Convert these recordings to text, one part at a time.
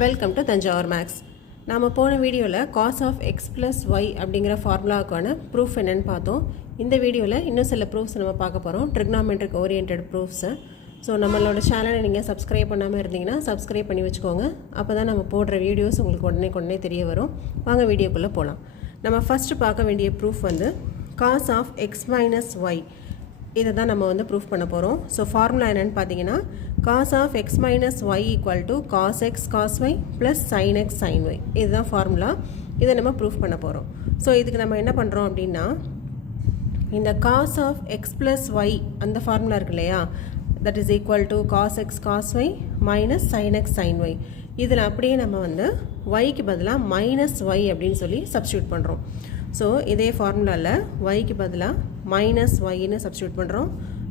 Welcome to Thanjavur maths. நாம் போன வீடியோவில் cos of X plus Y அப்படிங்கிற ஃபார்முலாவுக்கான ப்ரூஃப் என்னென்னு பார்த்தோம். இந்த வீடியோவில் இன்னும் சில ப்ரூஃப்ஸ் நம்ம பார்க்க போகிறோம், ட்ரிக்னாமெட்ரிக் ஓரியன்ட் ப்ரூஃப்ஸு. ஸோ நம்மளோட சேனலை நீங்கள் சப்ஸ்கிரைப் பண்ணாமல் இருந்தீங்கன்னா சப்ஸ்கிரைப் பண்ணி வச்சுக்கோங்க. அப்போ தான் நம்ம போடுற வீடியோஸ் உங்களுக்கு உடனே தெரிய வரும். வாங்க வீடியோக்குள்ளே போகலாம். நம்ம ஃபஸ்ட்டு பார்க்க வேண்டிய proof cos of X minus Y. இதை தான் நம்ம ப்ரூஃப் பண்ண போகிறோம். ஸோ ஃபார்முலா என்னென்னு பார்த்தீங்கன்னா cos of X minus Y equal to cos X cos Y plus sin X sign Y. இதுதான் ஃபார்முலா. இதை நம்ம ப்ரூஃப் பண்ண போகிறோம். ஸோ இதுக்கு நம்ம என்ன பண்ணுறோம் அப்படின்னா, இந்த cos of X plus Y அந்த ஃபார்முலா இருக்கு இல்லையா, that is equal to cos X cos Y minus sign X sign Y. இதில் அப்படியே நம்ம ஒய்க்கு பதிலாக மைனஸ் ஒய் அப்படின்னு சொல்லி சப்ஸ்டியூட் பண்ணுறோம். ஸோ இதே ஃபார்முலாவில் ஒய்க்கு பதிலாக மைனஸ் ஒய்ன்னு சப்ஸ்டியூட் பண்ணுறோம்.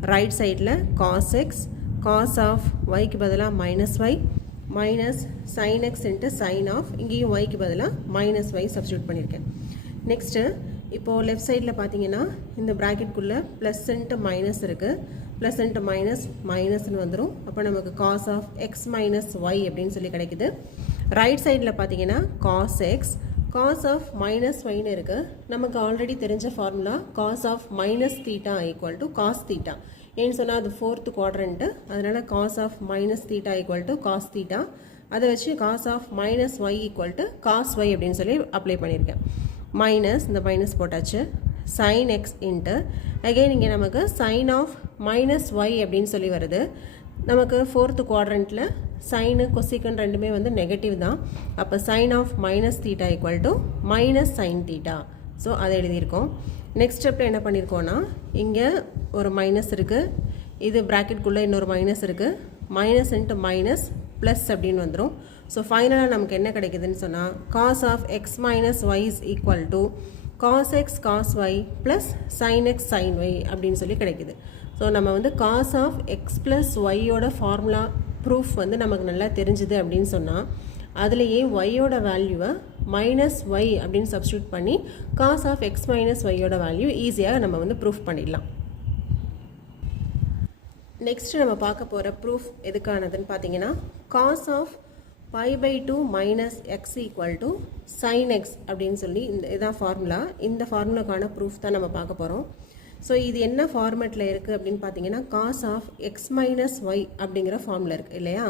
ரைட் சைடில் காஸ் எக்ஸ், காஸ் ஆஃப் ஒய்க்கு பதிலாக minus y minus sign x into sine of, இங்கேயும் ஒய்க்கு பதிலாக மைனஸ் ஒய் சப்ஸ்டியூட் பண்ணியிருக்கேன். நெக்ஸ்ட்டு இப்போது லெஃப்ட் சைடில் பார்த்தீங்கன்னா இந்த ப்ராக்கெட்குள்ளே ப்ளஸ் இன்ட்டு மைனஸ் இருக்குது. ப்ளஸ் இன்ட்டு மைனஸ் மைனஸ்ன்னு வந்துடும். அப்போ நமக்கு cos of X minus Y அப்படின்னு சொல்லி கிடைக்குது. ரைட் சைடில் பார்த்தீங்கன்னா cos X, cos of minus ஒய்னு இருக்குது. நமக்கு ஆல்ரெடி தெரிஞ்ச formula cos of minus theta equal to cos theta. ஏன்னு சொன்னால் அது ஃபோர்த்து குவாட்ரண்ட்டு, அதனால் cos of minus theta equal to cos theta. அதை வச்சு cos of minus Y equal to cos Y அப்படின்னு சொல்லி அப்ளை பண்ணியிருக்கேன். மைனஸ், இந்த மைனஸ் போட்டாச்சு, சைன் எக்ஸ் இன்ட்டு அகெயின் இங்கே நமக்கு சைன் ஆஃப் மைனஸ் ஒய் அப்படின்னு சொல்லி வருது. நமக்கு ஃபோர்த்து குவாட்ரண்ட்டில் சைனு கொசிக்கன் ரெண்டுமே நெகட்டிவ் தான். அப்போ sin of minus theta equal to minus sin theta. So அதை எழுதியிருக்கோம். நெக்ஸ்ட் ஸ்டெப்பில் என்ன பண்ணியிருக்கோன்னா, இங்கே ஒரு மைனஸ் இருக்குது, இது ப்ராக்கெட்குள்ளே இன்னொரு மைனஸ் இருக்குது, மைனஸ் இன்ட்டு மைனஸ் ப்ளஸ் அப்படின்னு வந்துடும். ஸோ ஃபைனலாக நமக்கு என்ன கிடைக்குதுன்னு சொன்னால் cos of X minus Y is equal to cos X cos Y plus sin X sign Y அப்படின்னு சொல்லி கிடைக்குது. ஸோ நம்ம காஸ் ஆஃப் எக்ஸ் ப்ளஸ் ஒய்யோட ஃபார்முலா ப்ரூஃப் நமக்கு நல்லா தெரிஞ்சுது அப்படின்னு சொன்னால் அதுலேயே ஒய்யோட வேல்யூவை மைனஸ் ஒய் அப்படின்னு சப்ஸ்டியூட் பண்ணி காஸ் ஆஃப் எக்ஸ் மைனஸ் ஒய்யோட வேல்யூ ஈஸியாக நம்ம ப்ரூஃப் பண்ணிடலாம். நெக்ஸ்ட்டு நம்ம பார்க்க போகிற ப்ரூஃப் எதுக்கானதுன்னு பார்த்தீங்கன்னா, cos of pi by two minus X equal to sign X அப்படின்னு சொல்லி இதான் ஃபார்முலா. இந்த ஃபார்முலாக்கான ப்ரூஃப் தான் நம்ம பார்க்க போகிறோம். ஸோ இது என்ன ஃபார்மேட்டில் இருக்குது அப்படின்னு பார்த்தீங்கன்னா, cos of X minus Y அப்படிங்கிற ஃபார்முலா இருக்குது இல்லையா,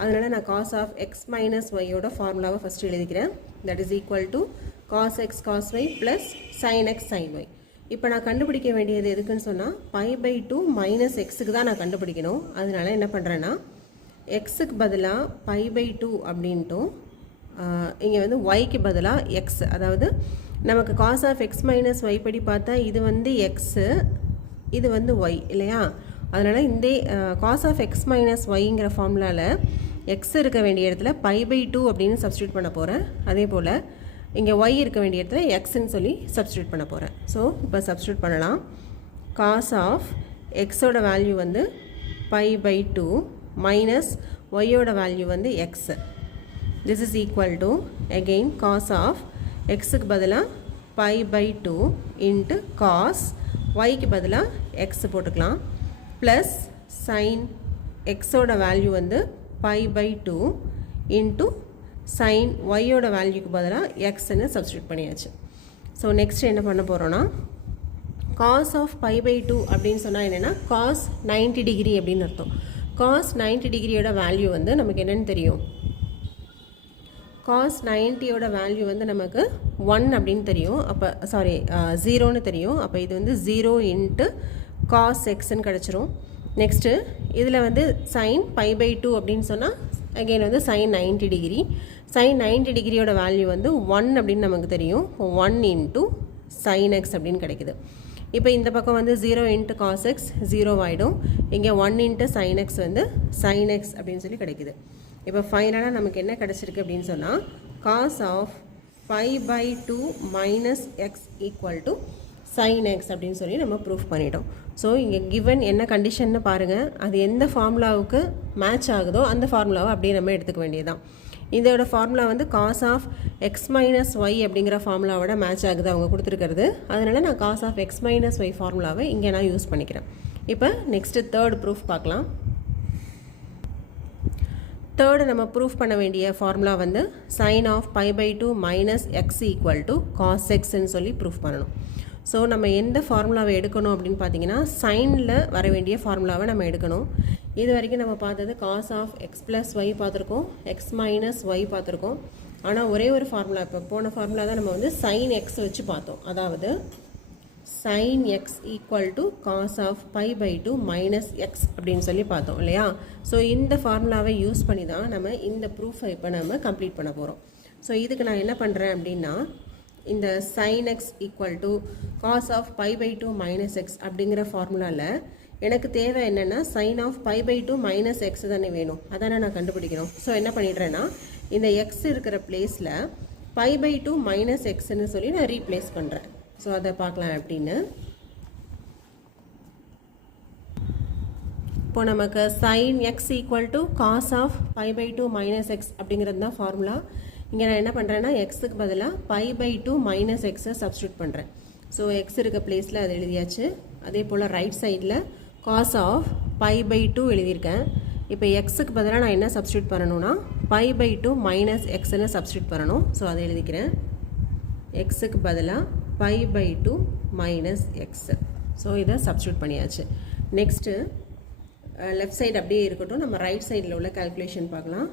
அதனால் நான் காஸ் ஆஃப் எக்ஸ் மைனஸ் ஒய்யோட ஃபார்முலாவை ஃபஸ்ட்டு எழுதிக்கிறேன். That is equal to cos X cos Y plus sin X sign Y. இப்போ நான் கண்டுபிடிக்க வேண்டியது எதுக்குன்னு சொன்னால் பை பை டூ மைனஸ் எக்ஸுக்கு தான் நான் கண்டுபிடிக்கணும். அதனால என்ன பண்ணுறேன்னா, எக்ஸுக்கு பதிலாக பை பை டூ அப்படின்ட்டும் இங்கே ஒய்க்கு பதிலாக எக்ஸ், அதாவது நமக்கு cos of X minus Y படி பார்த்தா இது எக்ஸு, இது ஒய் இல்லையா, அதனால் இந்த காஸ் ஆஃப் எக்ஸ் மைனஸ் ஒய்ங்கிற ஃபார்முலாவில் எக்ஸ் இருக்க வேண்டிய இடத்துல பை பை டூ அப்படின்னு சப்ஸ்டியூட் பண்ண போகிறேன். அதே போல் இங்கே ஒய் இருக்க வேண்டிய இடத்துல எக்ஸ்ன்னு சொல்லி சப்ஸ்டியூட் பண்ண போகிறேன். ஸோ இப்போ சப்ஸ்டியூட் பண்ணலாம். காஸ் ஆஃப் எக்ஸோட value pi by two minus ஒய்யோட value x. This is equal to again cos of எக்ஸுக்கு பதிலாக pi by two into cos ஒய்க்கு பதிலாக எக்ஸ் போட்டுக்கலாம் ப்ளஸ் சைன் எக்ஸோட value pi by two into sine ஒய்யோட வேல்யூக்கு பதிலாக எக்ஸ்ன்னு சப்ஸ்டியூட் பண்ணியாச்சு. ஸோ நெக்ஸ்ட் என்ன பண்ண போகிறோன்னா, cos of pi by two அப்படின்னு சொன்னால் என்னென்னா காஸ் 90 டிகிரி அப்படின்னு அர்த்தம். காஸ் 90 டிகிரியோட வேல்யூ நமக்கு என்னென்னு தெரியும், காஸ் 90யோட வேல்யூ நமக்கு 1 அப்படின்னு தெரியும். அப்போ சாரி 0ன்னு தெரியும். அப்போ இது 0 இன்ட்டு காஸ் எக்ஸ்ன்னு கிடச்சிரும். நெக்ஸ்ட்டு இதில் சைன் பை பை டூ அப்படின்னு சொன்னால் அகெயின் சைன் 90 டிகிரி. சைன் 90 டிகிரியோட வேல்யூ 1 அப்படின்னு நமக்கு தெரியும். 1 இன்ட்டு சைன் எக்ஸ் அப்படின்னு கிடைக்குது. இப்போ இந்த பக்கம் 0 இன்ட்டு காஸ் எக்ஸ் 0 ஆகிடும். இங்கே 1 into sin X sin X அப்படின்னு சொல்லி கிடைக்குது. இப்போ ஃபைனலாக நமக்கு என்ன கிடச்சிருக்கு அப்படின்னு சொன்னால் cos of pi by two minus X equal to sign X அப்படின்னு சொல்லி நம்ம ப்ரூஃப் பண்ணிட்டோம். ஸோ இங்கே கிவன் என்ன கண்டிஷன்னு பாருங்கள், அது எந்த ஃபார்முலாவுக்கு மேட்ச் ஆகுதோ அந்த ஃபார்முலாவை அப்படியே நம்ம எடுத்துக்க வேண்டியதுதான். இதோட formula cos of X minus Y அப்படிங்கிற ஃபார்முலாவோட மேட்ச் ஆகுது அவங்க கொடுத்துருக்கிறது. அதனால் நான் cos of X minus Y ஃபார்முலாவை இங்கே நான் யூஸ் பண்ணிக்கிறேன். இப்போ நெக்ஸ்ட்டு தேர்ட் ப்ரூஃப் பார்க்கலாம். தேர்டு நம்ம ப்ரூஃப் பண்ண வேண்டிய ஃபார்முலா வந்து sin of pi by 2 minus x equal to cos x ன்னு சொல்லி ப்ரூஃப் பண்ணணும். ஸோ நம்ம எந்த ஃபார்முலாவை எடுக்கணும் அப்படின்னு பார்த்தீங்கன்னா சைனில் வர வேண்டிய ஃபார்முலாவை நம்ம எடுக்கணும். இது வரைக்கும் நம்ம பார்த்தது cos of x plus y பார்த்துருக்கோம், x minus y பார்த்துருக்கோம். ஆனால் ஒரே ஒரு ஃபார்முலா, இப்போ போன ஃபார்முலா தான் நம்ம வந்து sin x வச்சு பார்த்தோம். அதாவது sin x equal to cos of pi by 2 minus x அப்படின்னு சொல்லி பார்த்தோம் இல்லையா. ஸோ இந்த ஃபார்முலாவை யூஸ் பண்ணி தான் நம்ம இந்த ப்ரூஃபை இப்போ நம்ம கம்ப்ளீட் பண்ண போகிறோம். ஸோ இதுக்கு நான் என்ன பண்ணுறேன் அப்படின்னா இந்த sin x equal to cos of pi by 2 minus x அப்படிங்கிற ஃபார்முலாவில் எனக்கு தேவை என்னென்னா sin of pi by 2 minus x தானே வேணும், அதானே நான் கண்டுபிடிக்கணும். ஸோ என்ன பண்ணிடுறேன்னா இந்த x இருக்கிற பிளேஸில் pi by 2 minus xன்னு சொல்லி நான் ரீப்ளேஸ் பண்ணுறேன். ஸோ அதை பார்க்கலாம் அப்படின்னு. இப்போ நமக்கு sin x equal to cos of pi by 2 minus x அப்படிங்கிறது தான் ஃபார்முலா. இங்கே நான் என்ன பண்ணுறேன்னா எக்ஸுக்கு பதிலாக pi by 2 minus xை சப்ஸ்டியூட் பண்ணுறேன். ஸோ எக்ஸ் இருக்க பிளேஸில் அது எழுதியாச்சு. அதே போல் ரைட் சைடில் cos of pi by 2 எழுதியிருக்கேன். இப்போ எக்ஸுக்கு பதிலாக நான் என்ன சப்ஸ்டியூட் பண்ணணும்னா pi by 2 minus xன்னு சப்ஸ்டியூட் பண்ணணும். ஸோ அதை எழுதிக்கிறேன். எக்ஸுக்கு பதிலாக pi by 2 minus x. So இதை சப்ஸ்டியூட் பண்ணியாச்சு. நெக்ஸ்ட்டு லெஃப்ட் சைடு அப்படியே இருக்கட்டும், நம்ம ரைட் சைடில் உள்ள கால்குலேஷன் பார்க்கலாம்.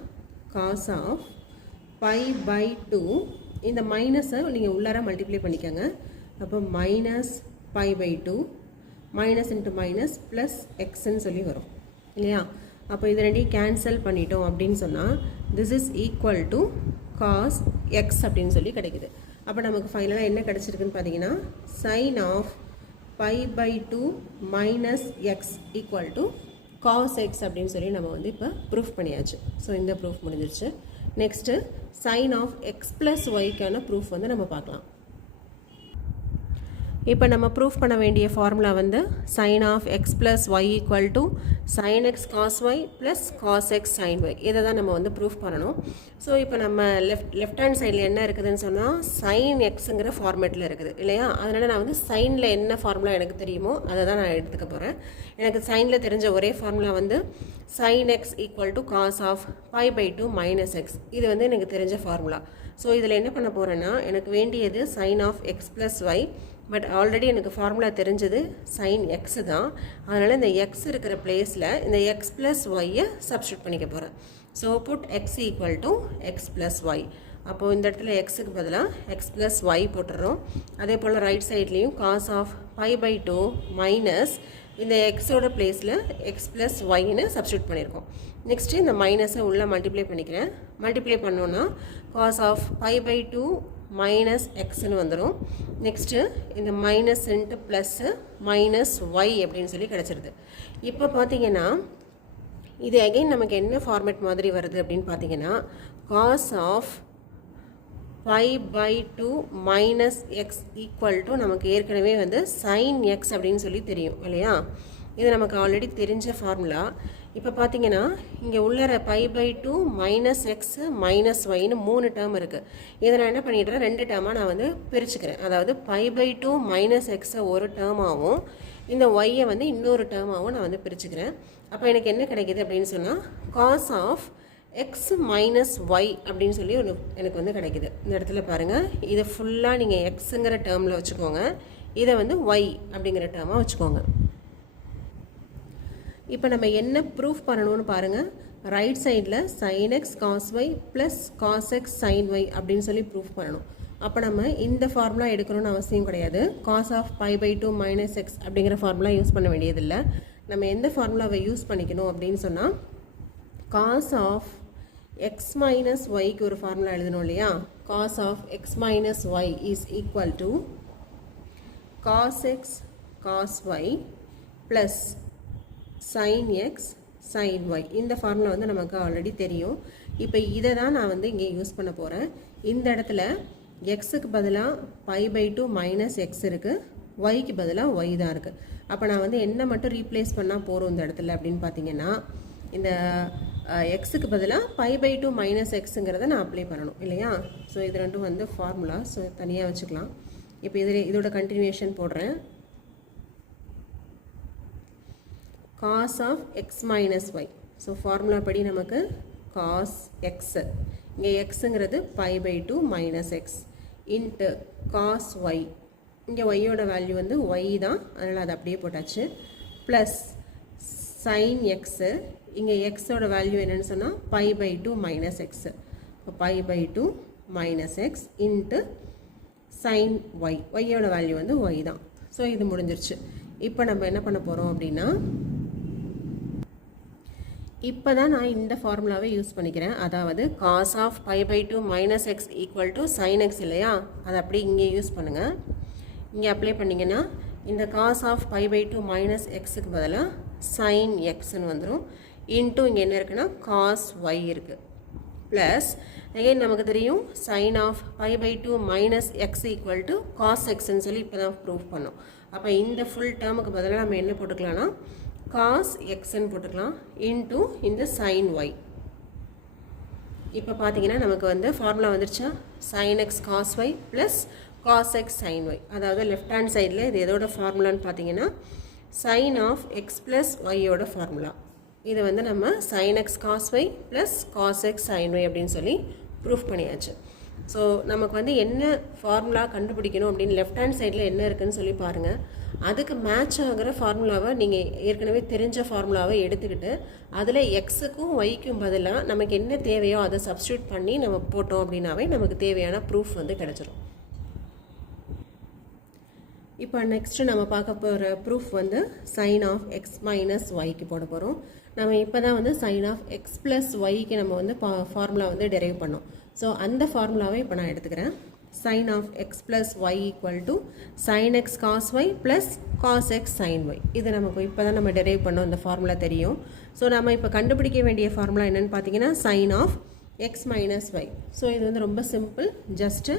cos of pi by 2 இந்த மைனஸை நீங்கள் உள்ளார மல்டிப்ளை பண்ணிக்கோங்க. அப்போ minus pi by 2 minus into minus plus எக்ஸ்ன்னு சொல்லி வரும் இல்லையா. அப்போ இது ரெண்டையும் கேன்சல் பண்ணிட்டோம் அப்படின்னு சொன்னால் this is equal to cos x அப்படின்னு சொல்லி கிடைக்குது. அப்போ நமக்கு ஃபைனலாக என்ன கிடச்சிருக்குன்னு பார்த்தீங்கன்னா sin of pi by 2 minus x equal to cos x அப்படின்னு சொல்லி நம்ம வந்து இப்போ ப்ரூஃப் பண்ணியாச்சு. ஸோ இந்த ப்ரூஃப் முடிஞ்சிருச்சு. Next sin of x plus yக்கான ப்ரூஃப் வந்து நம்ம பார்க்கலாம். இப்போ நம்ம ப்ரூஃப் பண்ண வேண்டிய ஃபார்முலா வந்து sin of x plus y equal to sin x cos y plus cos x sin y. இதை தான் நம்ம வந்து ப்ரூஃப் பண்ணணும். ஸோ இப்போ நம்ம லெஃப்ட் ஹேண்ட் சைடில் என்ன இருக்குதுன்னு சொன்னால் sin xங்கிற ஃபார்மேட்டில் இருக்குது இல்லையா. அதனால் நான் வந்து சைனில் என்ன ஃபார்முலா எனக்கு தெரியுமோ அதை தான் நான் எடுத்துக்க போகிறேன். எனக்கு சைனில் தெரிஞ்ச ஒரே ஃபார்முலா வந்து sin x equal to cos of pi by 2 minus x. இது வந்து எனக்கு தெரிஞ்ச ஃபார்முலா. ஸோ இதில் என்ன பண்ண போகிறேன்னா எனக்கு வேண்டியது sin of x plus y, but already எனக்கு ஃபார்முலா தெரிஞ்சது sin x தான். அதனால் இந்த x இருக்கிற பிளேஸில் இந்த x ப்ளஸ் ஒய்யை சப்ஸ்டியூட் பண்ணிக்க போகிறேன். So put x equal to x plus Y. அப்போது இந்த இடத்துல எக்ஸுக்கு பதிலாக x ப்ளஸ் ஒய் போட்டுடுறோம். அதே போல் ரைட் சைட்லேயும் cos of pi by 2 minus இந்த எக்ஸோட பிளேஸில் x ப்ளஸ் ஒய்ன்னு சப்ஸ்டியூட் பண்ணியிருக்கோம். நெக்ஸ்ட்டு இந்த மைனஸை உள்ளே மல்டிப்ளை பண்ணிக்கிறேன். மல்டிப்ளை பண்ணோன்னா cos of pi by 2 minus எக்ஸ்ன்னு வந்துடும். நெக்ஸ்ட்டு இந்த minus into plus minus Y அப்படின்னு சொல்லி கிடச்சிருது. இப்போ பார்த்தீங்கன்னா இது அகைன் நமக்கு என்ன ஃபார்மேட் மாதிரி வருது அப்படின்னு பார்த்தீங்கன்னா cos of pi by 2 minus x equal to நமக்கு ஏற்கனவே வந்து sin x அப்படின்னு சொல்லி தெரியும் இல்லையா. இது நமக்கு ஆல்ரெடி தெரிஞ்ச ஃபார்முலா. இப்போ பார்த்தீங்கன்னா இங்கே உள்ளற pi by 2 minus x minus ஒய்னு 3 டேர்ம் இருக்குது. இதை நான் என்ன பண்ணிடுறேன், 2 டேர்மாக நான் வந்து பிரிச்சுக்கிறேன். அதாவது pi by 2 மைனஸ் எக்ஸை ஒரு டேர்மாகவும் இந்த ஒய்யை வந்து இன்னொரு டேர்மாகவும் நான் வந்து பிரிச்சுக்கிறேன். அப்போ எனக்கு என்ன கிடைக்கிது அப்படின்னு சொன்னால் cos of x minus Y அப்படின்னு சொல்லி எனக்கு வந்து கிடைக்கிது. இந்த இடத்துல பாருங்கள், இதை ஃபுல்லாக நீங்கள் எக்ஸுங்கிற டேர்மில் வச்சுக்கோங்க, இதை வந்து ஒய் அப்படிங்கிற டேர்மாக வச்சுக்கோங்க. இப்போ நம்ம என்ன ப்ரூஃப் பண்ணணும்னு பாருங்கள். ரைட் சைடில் sin x cos y plus cos x sin y அப்படின்னு சொல்லி ப்ரூஃப் பண்ணணும். அப்போ நம்ம இந்த ஃபார்முலா எடுக்கணும்னு அவசியம் கிடையாது. cos of pi by 2 minus x அப்படிங்கிற ஃபார்முலா யூஸ் பண்ண வேண்டியதில்லை. நம்ம எந்த ஃபார்முலாவை யூஸ் பண்ணிக்கணும் அப்படின்னு சொன்னால் cos of x minus yக்கு ஒரு ஃபார்முலா எழுதணும் இல்லையா. cos of x minus y is equal to cos x cos y plus sin x sin y. இந்த ஃபார்முலா வந்து நமக்கு ஆல்ரெடி தெரியும். இப்போ இதை தான் நான் வந்து இங்கே யூஸ் பண்ண போகிறேன். இந்த இடத்துல எக்ஸுக்கு பதிலாக pi by 2 மைனஸ் எக்ஸ் இருக்குது, ஒய்க்கு பதிலாக ஒய் தான் இருக்குது. அப்போ நான் வந்து என்ன மட்டும் ரீப்ளேஸ் பண்ணால் போகிறோம் இந்த இடத்துல அப்படின்னு பார்த்தீங்கன்னா இந்த எக்ஸுக்கு பதிலாக pi by 2 மைனஸ் எக்ஸுங்கிறத நான் அப்ளை பண்ணணும் இல்லையா. ஸோ இது ரெண்டும் வந்து ஃபார்முலா, ஸோ தனியாக வச்சுக்கலாம். இப்போ இதோட கண்டினியூஷன் போடுறேன். cos of x minus y. So formula படி நமக்கு cos x இங்கே xங்கிறது pi/2 minus x into cos y இங்கே yயோட வேல்யூ வந்து y தான், அதனால் அது அப்படியே போட்டாச்சு. ப்ளஸ் sin x இங்கே xோட வேல்யூ என்னன்னு சொன்னால் pi/2 மைனஸ் எக்ஸ், இப்போ pi/2 minus x into sin y, yயோட வேல்யூ வந்து y தான். ஸோ இது முடிஞ்சிருச்சு. இப்போ நம்ம என்ன பண்ண போகிறோம் அப்படின்னா, இப்போ தான் நான் இந்த ஃபார்முலாவை யூஸ் பண்ணிக்கிறேன். அதாவது cos of pi/2 minus X equal to sign X இல்லையா, அதை அப்படியே இங்கே யூஸ் பண்ணுங்கள். இங்கே அப்ளை பண்ணிங்கன்னா இந்த cos ஆஃப் pi/2 மைனஸ் எக்ஸுக்கு பதிலாக சைன் எக்ஸ்ன்னு வந்துடும். இன்ட்டு இங்கே என்ன இருக்குன்னா cos y இருக்குது. ப்ளஸ் அகைன் நமக்கு தெரியும் sine of pi/2 minus X equal to cos எக்ஸ்ன்னு சொல்லி இப்போ தான் ப்ரூவ் பண்ணோம். அப்போ இந்த ஃபுல் டேர்முக்கு பதிலாக நம்ம என்ன போட்டுக்கலாம்னா cos xன்னு போட்டுக்கலாம் இன்ட்டு இந்த sin y. இப்போ பார்த்தீங்கன்னா நமக்கு வந்து ஃபார்முலா வந்துருச்சா, sin x cos y plus cos x sin y. அதாவது லெஃப்ட் ஹேண்ட் சைடில் இது எதோட ஃபார்முலான்னு பார்த்தீங்கன்னா sin ஆஃப் எக்ஸ் ப்ளஸ் ஒய்யோட ஃபார்முலா. இது வந்து நம்ம sin x cos y plus cos x sin y அப்படின்னு சொல்லி ப்ரூஃப் பண்ணியாச்சு. ஸோ நமக்கு வந்து என்ன ஃபார்முலா கண்டுபிடிக்கணும் அப்படின்னு லெஃப்ட் ஹேண்ட் சைடில் என்ன இருக்குதுன்னு சொல்லி பாருங்கள். அதுக்கு மேட்ச் ஆகிற ஃபார்முலாவை நீங்கள் ஏற்கனவே தெரிஞ்ச ஃபார்முலாவை எடுத்துக்கிட்டு அதில் எக்ஸுக்கும் ஒய்க்கும் பதிலாக நமக்கு என்ன தேவையோ அதை சப்ஸ்டியூட் பண்ணி நம்ம போட்டோம் அப்படின்னாவே நமக்கு தேவையான ப்ரூஃப் வந்து கிடச்சிரும். இப்போ நெக்ஸ்ட்டு நம்ம பார்க்க போகிற ப்ரூஃப் வந்து சைன் ஆஃப் எக்ஸ் மைனஸ் ஒய்க்கு போட போகிறோம். நம்ம இப்போ தான் வந்து சைன் ஆஃப் எக்ஸ் ப்ளஸ் ஒய்க்கு நம்ம வந்து ஃபார்முலா வந்து டெரைவ் பண்ணோம். ஸோ அந்த ஃபார்முலாவை இப்போ நான் எடுத்துக்கிறேன். sin of x plus y equal to sin x cos y plus cos x sin y. இது நமக்கு இப்போ தான் நம்ம டெரைவ் பண்ணோம், இந்த ஃபார்முலா தெரியும். ஸோ நம்ம இப்போ கண்டுபிடிக்க வேண்டிய ஃபார்முலா என்னென்னு பார்த்தீங்கன்னா sin of x minus y. So இது வந்து ரொம்ப சிம்பிள். ஜஸ்ட்டு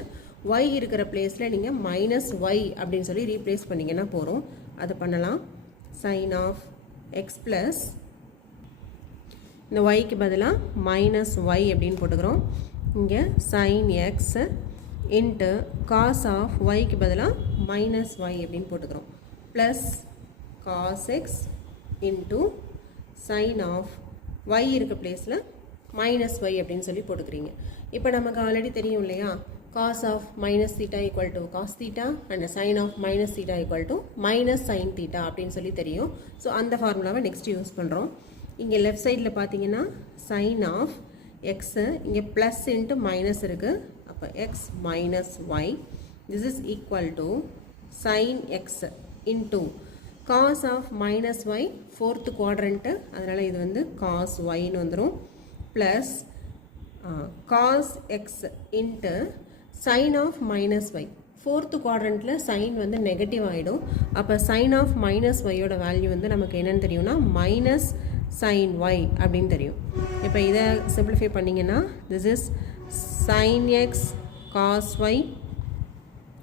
y இருக்கிற பிளேஸில் நீங்கள் மைனஸ் y அப்படின்னு சொல்லி ரீப்ளேஸ் பண்ணிங்கன்னா போகிறோம். அது பண்ணலாம். sin of x plus இந்த yக்கு பதிலாக மைனஸ் y அப்படின்னு போட்டுக்கிறோம். இங்கே sin x into cos of ஒய்க்கு பதிலாக மைனஸ் ஒய் அப்படின்னு போட்டுக்கிறோம். Plus cos x into sine of y இருக்க பிளேஸில் மைனஸ் ஒய் அப்படின்னு சொல்லி போட்டுக்கிறீங்க. இப்போ நமக்கு ஆல்ரெடி தெரியும் இல்லையா, cos of minus theta equal to cos theta and sin of minus theta equal to minus sin theta அப்படின்னு சொல்லி தெரியும். ஸோ அந்த ஃபார்முலாவை நெக்ஸ்ட் யூஸ் பண்ணுறோம். இங்கே லெஃப்ட் சைடில் பார்த்தீங்கன்னா சைன் ஆஃப் எக்ஸு இங்கே ப்ளஸ் இன்ட்டு மைனஸ் இருக்குது. அப்போ x minus y this is equal to sin x into cos of minus y fourth quadrant, அதனால் இது வந்து cos yன்னு வந்துடும். plus cos x into sin of minus y. fourth quadrantல sin வந்து negative ஆகிடும். அப்போ sin of minus yயோட value வந்து நமக்கு என்னன்னு தெரியும்னா மைனஸ் sin y அப்படின்னு தெரியும். இப்போ இதை சிம்பிளிஃபை பண்ணிங்கன்னா this is sin x cos y,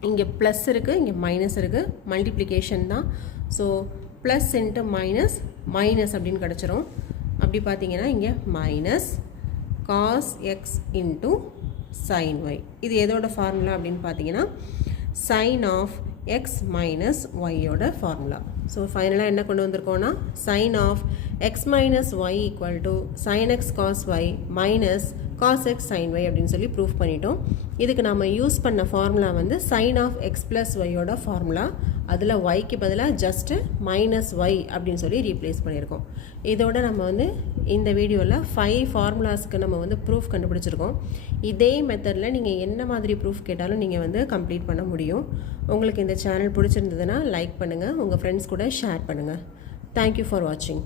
இங்கே ப்ளஸ் இருக்குது இங்கே மைனஸ் இருக்குது, மல்டிப்ளிகேஷன் தான். So plus into minus minus அப்படின்னு கிடச்சிரும். அப்படி பார்த்தீங்கன்னா இங்கே minus cos x into sine y. இது எதோட ஃபார்முலா அப்படின்னு பார்த்தீங்கன்னா சைன் ஆஃப் எக்ஸ் மைனஸ் ஒய்யோட ஃபார்முலா. ஸோ ஃபைனலாக என்ன கொண்டு வந்திருக்கோன்னா sine of X minus Y equal to sign x cos Y minus cos x sign Y அப்படின்னு சொல்லி ப்ரூஃப் பண்ணிட்டோம். இதுக்கு நம்ம யூஸ் பண்ண ஃபார்முலா வந்து சைன் ஆஃப் எக்ஸ் ப்ளஸ் ஒய்யோட ஃபார்முலா. அதில் ஒய்க்கு பதிலாக ஜஸ்ட்டு மைனஸ் ஒய் அப்படின்னு சொல்லி ரீப்ளேஸ் பண்ணியிருக்கோம். இதோட நம்ம வந்து இந்த வீடியோவில் 5 ஃபார்முலாஸ்க்கு நம்ம வந்து ப்ரூஃப் கண்டுபிடிச்சிருக்கோம். இதே மெத்தடில் நீங்கள் என்ன மாதிரி ப்ரூஃப் கேட்டாலும் நீங்கள் வந்து கம்ப்ளீட் பண்ண முடியும். உங்களுக்கு இந்த சேனல் பிடிச்சிருந்ததுன்னா லைக் பண்ணுங்கள், உங்கள் ஃப்ரெண்ட்ஸ் கூட ஷேர் பண்ணுங்கள். தேங்க்யூ ஃபார் வாட்சிங்.